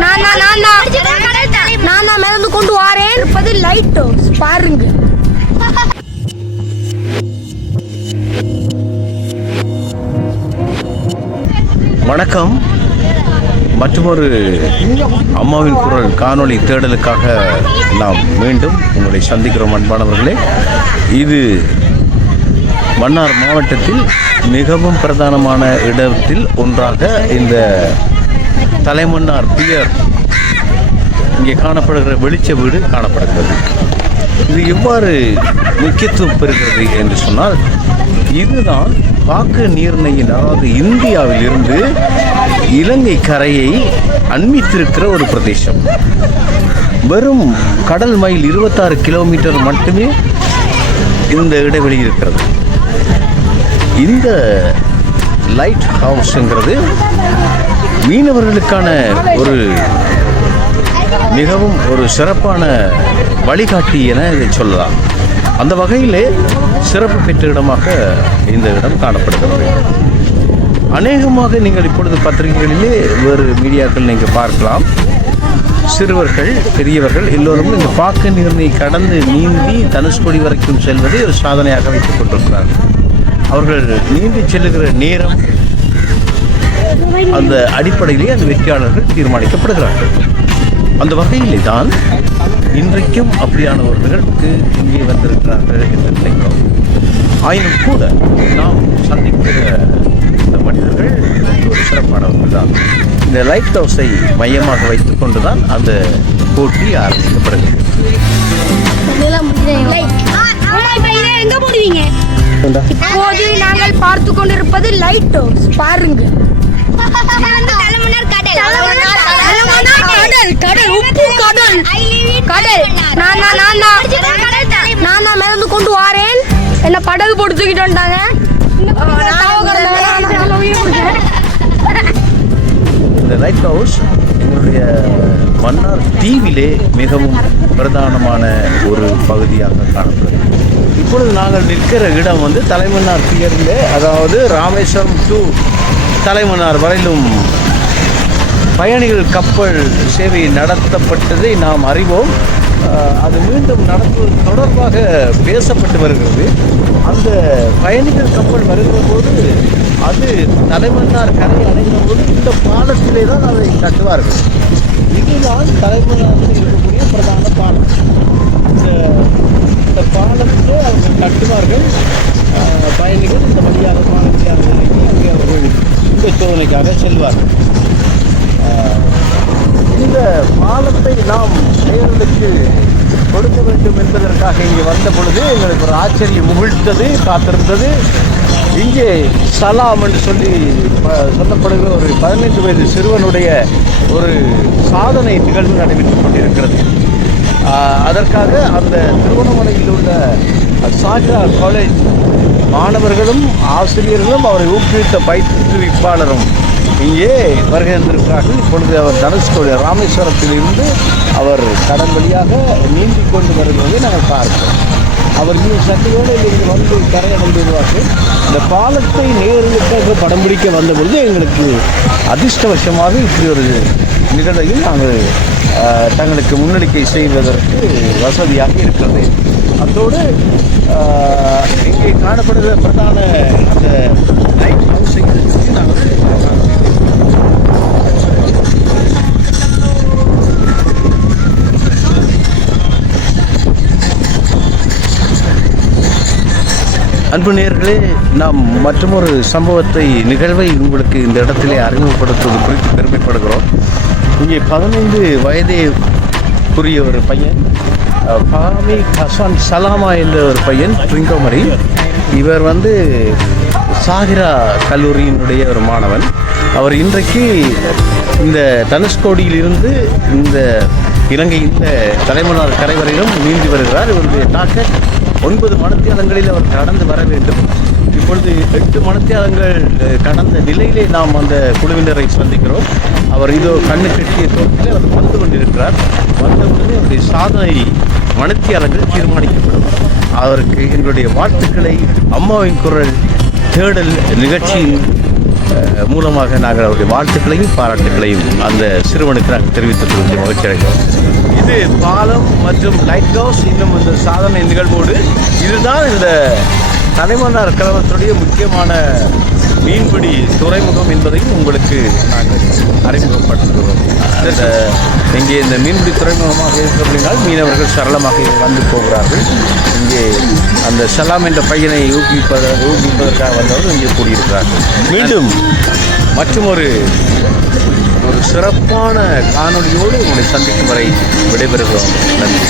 நான் தான் நான் தான். நான் தான் மிதந்து கொண்டு வாரேன். இருப்பது லைட் ஹவுஸ் பாருங்க. வணக்கம். மற்றொரு அம்மாவின் குரல் காணொளி தேடலுக்காக நாம் மீண்டும் உங்களை சந்திக்கிறோம் அன்பானவர்களே. இது மன்னார் மாவட்டத்தில் மிகவும் பிரதானமான இடத்தில் ஒன்றாக இந்த தலைமன்னார் பியர். இங்கே காணப்படுகிற வெளிச்ச வீடு காணப்படுகிறது. இது எவ்வாறு முக்கியத்துவம் பெறுகிறது என்று சொன்னால் இதுதான் பாக்கு நீர்ணையின் அதாவது இந்தியாவில் இருந்து இலங்கை கரையை அண்மித்திருக்கிற ஒரு பிரதேசம். வெறும் கடல் மைல் இருபத்தாறு கிலோமீட்டர் மட்டுமே இந்த இடைவெளி இருக்கிறது. இந்த லைட் ஹவுஸ்ங்கிறது மீனவர்களுக்கான ஒரு மிகவும் ஒரு சிறப்பான வழிகாட்டி என இதை சொல்லலாம். அந்த வகையிலே சிறப்பு பெற்ற இடமாக இந்த இடம் காணப்படுகிறது. அநேகமாக நீங்கள் இப்பொழுது பத்திரிகைகளிலே வேறு மீடியாக்கள் நீங்கள் பார்க்கலாம். சிறுவர்கள் பெரியவர்கள் எல்லோரும் இந்த பாக்க நீரினை கடந்து நீந்தி தனுஷ்கோடி வரைக்கும் செல்வதை ஒரு சாதனையாக வைத்துக் கொண்டிருக்கிறார்கள். அவர்கள் நீந்தி செல்லுகிற நேரம் அந்த அடிப்படையிலே அந்த வெற்றியாளர்கள் தீர்மானிக்கப்படுகிறார்கள். அந்த வகையிலே தான் இன்றைக்கும் அப்படியானவர்களுக்கு இங்கே வந்திருக்கிறார்கள் என்று நினைக்கிறோம். ஆயினும் கூட நாம் சந்திக்கிற இந்த மனிதர்கள் ஒரு சிறப்பானவர்கள் தான். இந்த லைட் ஹவுஸை மையமாக வைத்துக் கொண்டுதான் அந்த போட்டி ஆரம்பிக்கப்படுகிறது. எங்க போடுவீங்க? இப்போது நாங்கள் பார்த்து கொண்டிருப்பது லைட் ஹவுஸ் பாருங்க நான் கொண்டு வாரேன் என்ன படகு போட்டு தூக்கிட்டு வந்துட்டாங்க இந்த லைட் ஹவுஸ் எங்களுடைய மன்னார் தீவிலே மிகவும் பிரதானமான ஒரு பகுதியாக காணப்படுகிறது. இப்பொழுது நாங்கள் நிற்கிற இடம் வந்து தலைமன்னார் பியரிலே அதாவது ராமேஸ்வரம் டு தலைமன்னார் வரையிலும் பயணிகள் கப்பல் சேவை நடத்தப்பட்டதை நாம் அறிவோம். அது மீண்டும் நடத்துவது தொடர்பாக பேசப்பட்டு வருகிறது. அந்த பயணிகள் கப்பல் வருகிற போது அது தலைமன்னார் கரை அடைகிற போது இந்த பாலத்திலே தான் அதை கட்டுவார்கள். இதுதான் தலைமன்னாரில் இருக்கக்கூடிய பிரதான பாலம் இந்த இந்த பாலத்திலே அவர்கள் கட்டுவார்கள் அஹ், பயணிகள் இந்த வழியாக பாலத்தியாக இறங்கி அங்கே அவர்கள் வேலைக்காக செல்வார். செல்வார்கள் இந்த பாலத்தை நாம் நேர்களுக்கு கொடுக்க வேண்டும் என்பதற்காக இங்கே வந்த பொழுது எங்களுக்கு ஒரு ஆச்சரியம் முகிழ்த்தது காத்திருந்தது. இங்கே சலாம் என்று சொல்லி ப- சொல்லப்படுகிற ஒரு பதினைந்து வயது சிறுவனுடைய ஒரு சாதனை நிகழ்வு நடைபெற்றுக் கொண்டிருக்கிறது. அதற்காக அந்த திருவண்ணாமலையில் உள்ள சாக்ரா காலேஜ் மாணவர்களும் ஆசிரியர்களும் அவரை ஊக்குவித்த பயிற்றுவிப்பாளரும் இங்கே வருகின்றிருக்கிறார்கள் இப்பொழுது அவர் தனுஷ்கோடி ராமேஸ்வரத்தில் இருந்து அவர் கடல் வழியாக நீந்தி கொண்டு வருவதை நாங்கள் பார்க்கிறோம். அவர் இன்னும் சற்று வேளையில் இங்கு வந்து கரையடைந்து வருவார்கள். இந்த பாலத்தை நேர்களுக்காக படம் பிடிக்க வந்த பொழுது எங்களுக்கு அதிர்ஷ்டவசமாக இப்படி ஒரு நிகழ்வையும் நாங்கள் தங்களுக்கு முன்னெடுக்கை செய்வதற்கு வசதியாக இருக்கிறது. அதோடு இங்கே காணப்படுகிற பிரதான அந்த லைட் ஹவுஸை நாங்கள் அன்பு நேர்களே நாம் மற்றொரு சம்பவத்தை நிகழ்வை உங்களுக்கு இந்த இடத்திலே அறிமுகப்படுத்துவது குறித்து பெருமைப்படுகிறோம். இங்கே பதினைந்து வயதே புரிய ஒரு பையன் அஹ், ஃபாமி ஹசான் சலாமா என்ற ஒரு பையன் பிரிங்கோமரி இவர் வந்து சாகிரா கல்லூரியினுடைய ஒரு மாணவன். அவர் இன்றைக்கு இந்த தனுஷ்கோடியிலிருந்து இந்த இலங்கை இந்த தலைமன்னார் கரை வரையிலும் நீந்தி வருகிறார். இவருடைய தாக்க ஒன்பது மணத்தியாலங்களில் அவர் கடந்து வர வேண்டும். இப்பொழுது எட்டு மணத்தியாலங்கள் கடந்த நிலையிலே நாம் அந்த குழுவினரை சந்திக்கிறோம். அவர் இதோ கண்ணு கட்டிய தோட்டத்தில் அவர் வந்து கொண்டிருக்கிறார். வந்த உடனே அவருடைய சாதனை மனத்தியாளர்கள் தீர்மானிக்கப்படும். அவருக்கு எங்களுடைய வாழ்த்துக்களை அம்மாவின் குரல் தேடல் நிகழ்ச்சியின் மூலமாக நாங்கள் அவருடைய வாழ்த்துக்களையும் பாராட்டுகளையும் அந்த சிறுவனுக்கு நாங்கள் தெரிவித்துக் கொள்வது மகிழ்ச்சி அடைகிறோம். இது பாலம் மற்றும் லைட் ஹவுஸ் இன்னும் இந்த சாதனை நிகழ்வோடு இதுதான் இந்த தலைமன்னார் கழகத்துடைய முக்கியமான மீன்பிடி துறைமுகம் என்பதையும் உங்களுக்கு நாங்கள் அறிமுகப்படுத்துகிறோம். இந்த இங்கே இந்த மீன்பிடி துறைமுகமாக இருக்கு அப்படின்னால் மீனவர்கள் சரளமாக வந்து போகிறார்கள். இங்கே அந்த சலாம் என்ற பையனை ஊக்குவிப்பத ஊக்குவிப்பதற்காக வந்தவர்கள் இங்கே கூடியிருக்கிறார்கள். மீண்டும். மற்றும் ஒரு ஒரு சிறப்பான காணொளியோடு உங்களை சந்திக்கும் வரை விடைபெறுகிறோம். நன்றி.